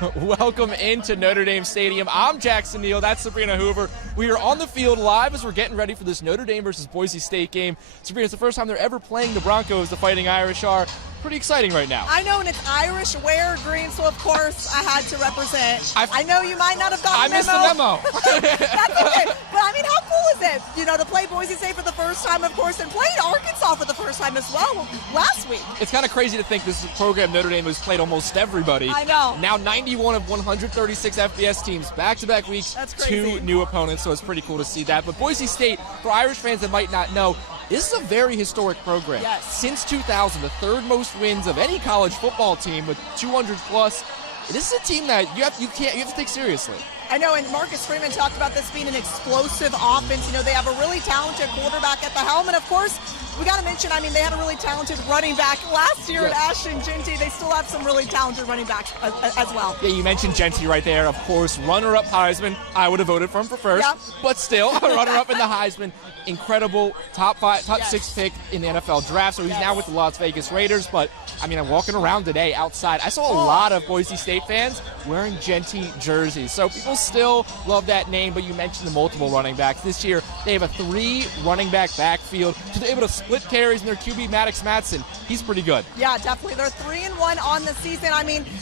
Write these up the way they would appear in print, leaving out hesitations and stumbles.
Welcome into Notre Dame Stadium. I'm Jackson Neill. That's Sabrina Hoover. We are on the field live as we're getting ready for this Notre Dame versus Boise State game. Sabrina, it's the first time they're ever playing the Broncos. The Fighting Irish are pretty exciting right now. I know, and it's Irish wear green, so of course I had to represent. I know you might not have gotten I missed the memo. That's okay. But I mean, how cool is it, to play Boise State for the first time, of course, and played Arkansas for the first time as well last week. It's kind of crazy to think this is a program Notre Dame has played almost everybody. I know. Now 91 of 136 FBS teams, back-to-back weeks, That's crazy. 2 new opponents, so it's pretty cool to see that. But Boise State, for Irish fans that might not know, this is a very historic program. Yes. Since 2000, the third most wins of any college football team with 200 plus. This is a team that you have to take seriously. I know, and Marcus Freeman talked about this being an explosive offense. They have a really talented quarterback at the helm, and of course, we got to mention, they had a really talented running back last year at Ashton Genty. They still have some really talented running backs as well. Yeah, you mentioned Genty right there. Of course, runner-up Heisman. I would have voted for him for first, but still, a runner-up in the Heisman. Incredible top 6 pick in the NFL draft. So he's now with the Las Vegas Raiders. But I'm walking around today outside. I saw a lot of Boise State fans wearing Genty jerseys. So people still love that name. But you mentioned the multiple running backs. This year, they have a 3 running back backfield. So they're able to split carries, and their QB, Maddox Matson, he's pretty good. Yeah, definitely. They're 3-1 on the season.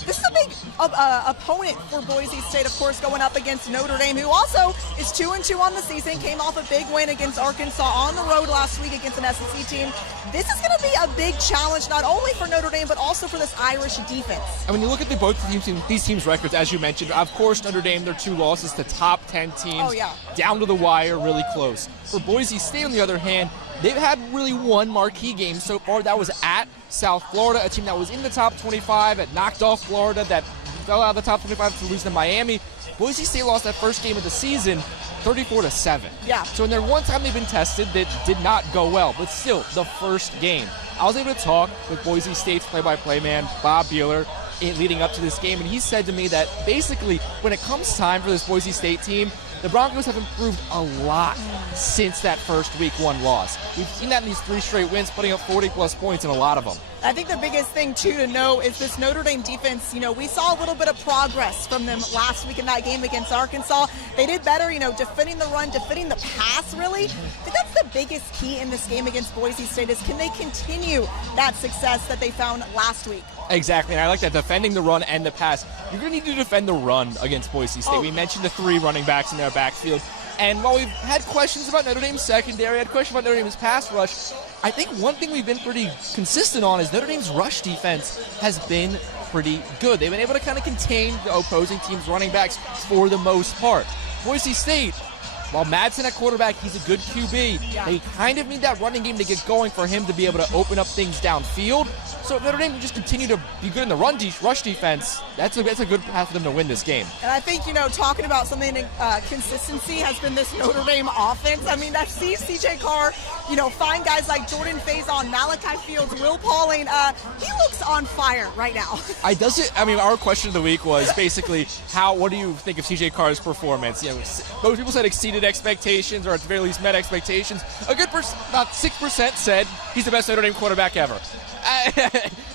This is a big opponent for Boise State, of course, going up against Notre Dame, who also is 2-2 on the season, came off a big win against Arkansas on the road last week against an SEC team. This is going to be a big challenge, not only for Notre Dame, but also for this Irish defense. And when you look at these teams' records, as you mentioned, of course, Notre Dame, their 2 losses to top 10 teams, down to the wire, really close. For Boise State, on the other hand, they've had really one marquee game so far. That was at South Florida, a team that was in the top 25, that knocked off Florida, that fell out of the top 25 to lose to Miami. Boise State lost that first game of the season 34-7. Yeah. So in their one time they've been tested, that did not go well, but still, the first game. I was able to talk with Boise State's play-by-play man, Bob Bueller, leading up to this game, and he said to me that basically when it comes time for this Boise State team, the Broncos have improved a lot since that first week 1 loss. We've seen that in these 3 straight wins, putting up 40-plus points in a lot of them. I think the biggest thing, too, to know is this Notre Dame defense. We saw a little bit of progress from them last week in that game against Arkansas. They did better, defending the run, defending the pass, really. I think that's the biggest key in this game against Boise State is can they continue that success that they found last week? Exactly, and I like that, defending the run and the pass. You're going to need to defend the run against Boise State. We mentioned the 3 running backs in their backfield. And while we've had questions about Notre Dame's secondary, had questions about Notre Dame's pass rush, I think one thing we've been pretty consistent on is Notre Dame's rush defense has been pretty good. They've been able to kind of contain the opposing team's running backs for the most part. Boise State, while Madsen at quarterback, he's a good QB. They kind of need that running game to get going for him to be able to open up things downfield. So if Notre Dame can just continue to be good in the rush defense, that's a good path for them to win this game. And I think, talking about something, consistency has been this Notre Dame offense. That sees C.J. Carr, find guys like Jordan Faison, Malachi Fields, Will Pauling. He looks on fire right now. Our question of the week was basically, what do you think of C.J. Carr's performance? Most people said exceeded expectations, or at the very least met expectations. A good about 6% said he's the best Notre Dame quarterback ever.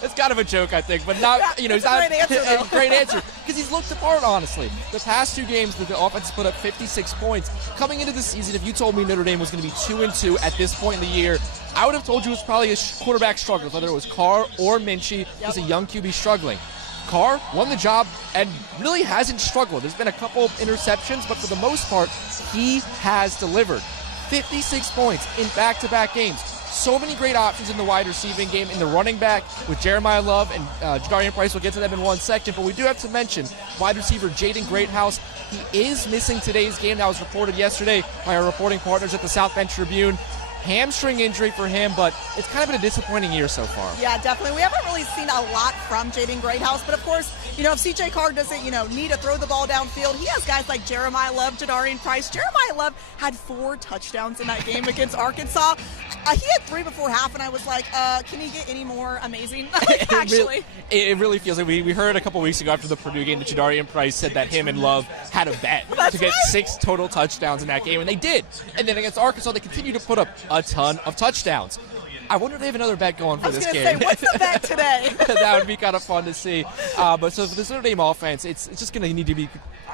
It's kind of a joke, I think, but not. He's not a great answer because he's looked apart. Honestly, the past 2 games, the offense put up 56 points. Coming into the season, if you told me Notre Dame was going to be 2-2 at this point in the year, I would have told you it was probably a quarterback struggle, whether it was Carr or Minchie. He's a young QB struggling. Carr won the job and really hasn't struggled. There's been a couple of interceptions, but for the most part, he has delivered. 56 points in back-to-back games. So many great options in the wide receiving game, in the running back with Jeremiah Love and Jadarian Price. We'll get to them in 1 second, but we do have to mention wide receiver Jaden Greathouse. He is missing today's game. That was reported yesterday by our reporting partners at the South Bend Tribune. Hamstring injury for him, but it's kind of been a disappointing year so far. Yeah, definitely. We haven't really seen a lot from Jaden Greathouse, but of course, if C.J. Carr doesn't, need to throw the ball downfield, he has guys like Jeremiah Love, Jadarian Price. Jeremiah Love had 4 touchdowns in that game against Arkansas. He had 3 before half, and I was like, can he get any more amazing? Actually. It really feels like we heard a couple weeks ago after the Purdue game that Jadarian Price said that him and Love had a bet to get 6 total touchdowns in that game, and they did. And then against Arkansas, they continued to put up a ton of touchdowns. I wonder if they have another bet going for this game. I was going to say, what's the bet today? That would be kind of fun to see. But so for this Notre Dame offense, it's just going to need to be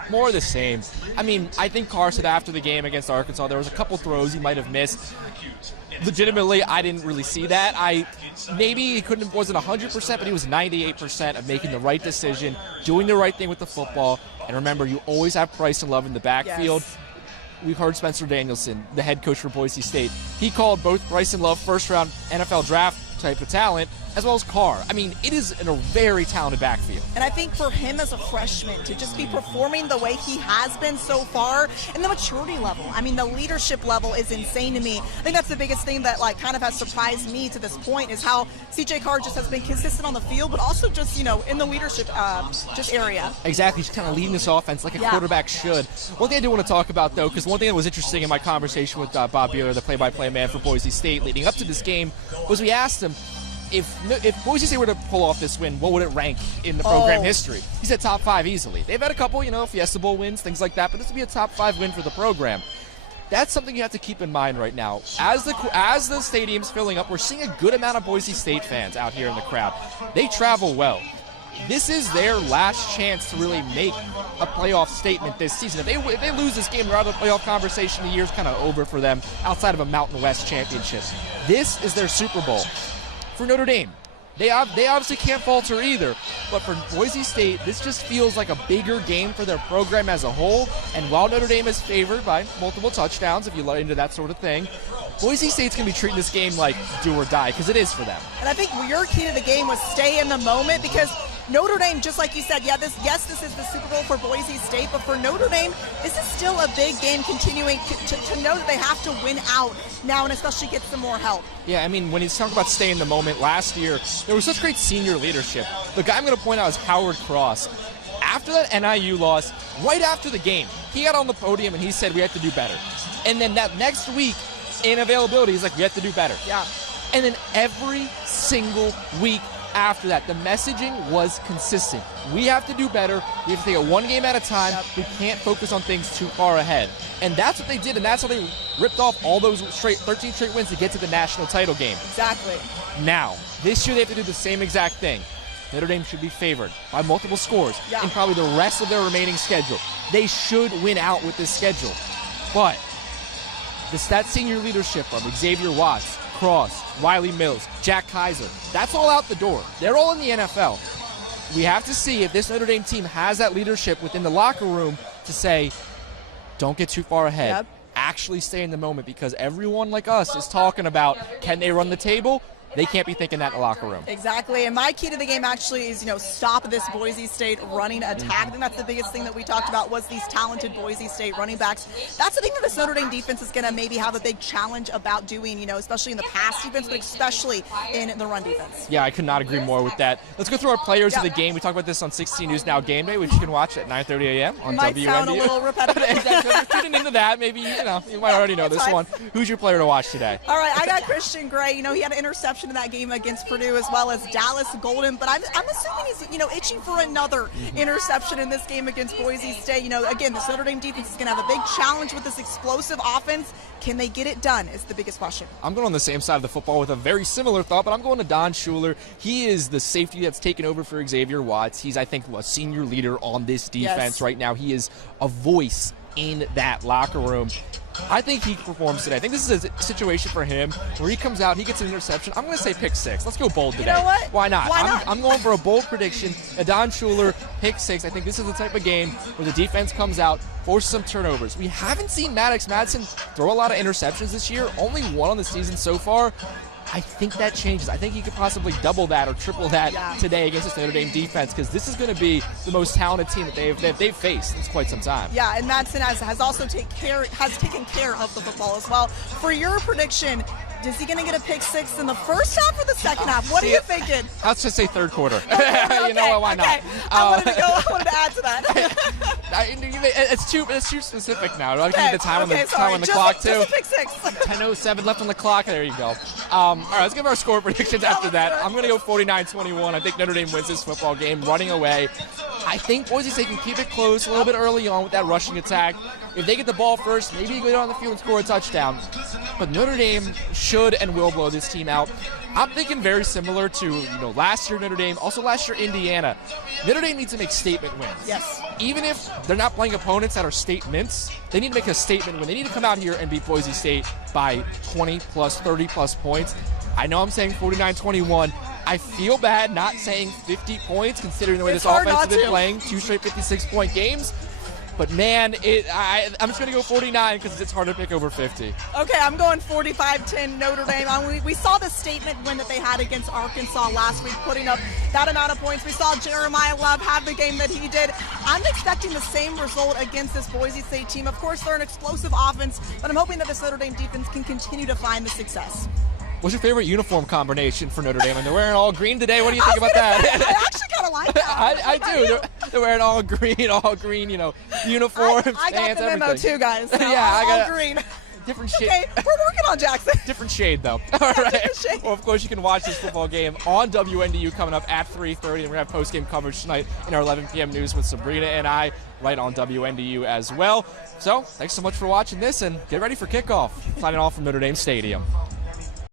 more of the same. I mean, I think Carr said after the game against Arkansas, there was a couple throws he might have missed. Legitimately, I didn't really see that. Maybe he wasn't 100%, but he was 98% of making the right decision, doing the right thing with the football. And remember, you always have Price and Love in the backfield. Yes. We've heard Spencer Danielson, the head coach for Boise State. He called both Bryce and Love first-round NFL draft type of talent, as well as Carr. I mean, it is in a very talented backfield. And I think for him as a freshman to just be performing the way he has been so far, and the maturity level, I mean, the leadership level is insane to me. I think that's the biggest thing that kind of has surprised me to this point is how CJ Carr just has been consistent on the field, but also just, in the leadership just area. Exactly. He's kind of leading this offense like a quarterback should. One thing I do want to talk about, though, because one thing that was interesting in my conversation with Bob Buehler, the play-by-play man for Boise State, leading up to this game, was we asked him, if Boise State were to pull off this win, what would it rank in the program history? He said top 5 easily. They've had a couple, Fiesta Bowl wins, things like that, but this would be a top 5 win for the program. That's something you have to keep in mind right now. As the stadium's filling up, we're seeing a good amount of Boise State fans out here in the crowd. They travel well. This is their last chance to really make a playoff statement this season. If they lose this game, they're out of the playoff conversation. The year's kind of over for them outside of a Mountain West championship. This is their Super Bowl. For Notre Dame, they obviously can't falter either, but for Boise State, this just feels like a bigger game for their program as a whole, and while Notre Dame is favored by multiple touchdowns, if you let into that sort of thing, Boise State's going to be treating this game like do or die, because it is for them. And I think your key to the game was stay in the moment, because Notre Dame, just like you said, this is the Super Bowl for Boise State, but for Notre Dame, this is still a big game continuing to know that they have to win out now and especially get some more help. Yeah, I mean, when he's talking about staying in the moment, last year, there was such great senior leadership. The guy I'm going to point out is Howard Cross. After that NIU loss, right after the game, he got on the podium and he said, we have to do better. And then that next week, in availability, he's like, we have to do better. Yeah. And then every single week after that, the messaging was consistent. We have to do better. We have to take it one game at a time. Yep. We can't focus on things too far ahead. And that's what they did, and that's how they ripped off all those 13 straight wins to get to the national title game. Exactly. Now, this year they have to do the same exact thing. Notre Dame should be favored by multiple scores in probably the rest of their remaining schedule. They should win out with this schedule. But that senior leadership of Xavier Watts, Cross, Riley Mills, Jack Kaiser, that's all out the door. They're all in the NFL. We have to see if this Notre Dame team has that leadership within the locker room to say, don't get too far ahead. Yep. Actually stay in the moment, because everyone like us is talking about, can they run the table? They can't be thinking that in the locker room. Exactly, and my key to the game actually is, stop this Boise State running attack. I think that's the biggest thing that we talked about was these talented Boise State running backs. That's the thing that this Notre Dame defense is going to maybe have a big challenge about doing, especially in the pass defense, but especially in the run defense. Yeah, I could not agree more with that. Let's go through our players of the game. We talked about this on 16 News Now Game Day, which you can watch at 9:30 a.m. on Might WNDU. Sound a little repetitive. Exactly. Tuning into that, maybe, you might already know this one. Who's your player to watch today? All right, I got Christian Gray. He had an interception in that game against Purdue, as well as Dallas Golden, but I'm assuming he's itching for another interception in this game against Boise State. Again, this Notre Dame defense is going to have a big challenge with this explosive offense. Can they get it done is the biggest question. I'm going on the same side of the football with a very similar thought, but I'm going to Don Schuler. He is the safety that's taken over for Xavier Watts. He's, I think, a senior leader on this defense right now. He is a voice in that locker room. I think he performs today. I think this is a situation for him where he comes out, he gets an interception. I'm going to say pick 6. Let's go bold today. You know what? Why not? Why not? I'm going for a bold prediction. Don Schuler, pick 6. I think this is the type of game where the defense comes out, forces some turnovers. We haven't seen Maddox Madsen throw a lot of interceptions this year. Only one on the season so far. I think that changes. I think he could possibly double that or triple that today against this Notre Dame defense, because this is going to be the most talented team that they've faced in quite some time. Yeah, and Madsen has also taken care of the football as well. For your prediction, is he going to get a pick 6 in the first half or the second half? What are you thinking? Let's just say third quarter. Okay, You know what? Why not? I wanted to add to that. It's too specific now. Do I give you the time on the just clock too? Just a pick 6. 10:07 left on the clock. There you go. All right, let's give our score predictions after that. I'm going to go 49-21. I think Notre Dame wins this football game running away. I think Boise State can keep it close a little bit early on with that rushing attack. If they get the ball first, maybe you go down the field and score a touchdown. But Notre Dame should and will blow this team out. I'm thinking very similar to last year Notre Dame, also last year Indiana. Notre Dame needs to make statement wins. Yes. Even if they're not playing opponents that are statements, they need to make a statement win. They need to come out here and beat Boise State by 20-plus, 30-plus points. I know I'm saying 49-21. I feel bad not saying 50 points considering the way this offense has been playing, 2 straight 56-point games. But, man, I'm just going to go 49 because it's hard to pick over 50. Okay, I'm going 45-10 Notre Dame. We saw the statement win that they had against Arkansas last week, putting up that amount of points. We saw Jeremiah Love have the game that he did. I'm expecting the same result against this Boise State team. Of course, they're an explosive offense, but I'm hoping that this Notre Dame defense can continue to find the success. What's your favorite uniform combination for Notre Dame? And they're wearing all green today. What do you think about that? I actually kind of like that. I do. They're wearing all green, uniforms, I got pants, the memo everything. too, guys. So Yeah, I got all green. Different shade. Okay, we're working on Jackson. Different shade, though. All right. Different shade. Well, of course, you can watch this football game on WNDU coming up at 3:30. And we're going to have post-game coverage tonight in our 11 p.m. news with Sabrina and I right on WNDU as well. So, thanks so much for watching this, and get ready for kickoff. Signing off from Notre Dame Stadium.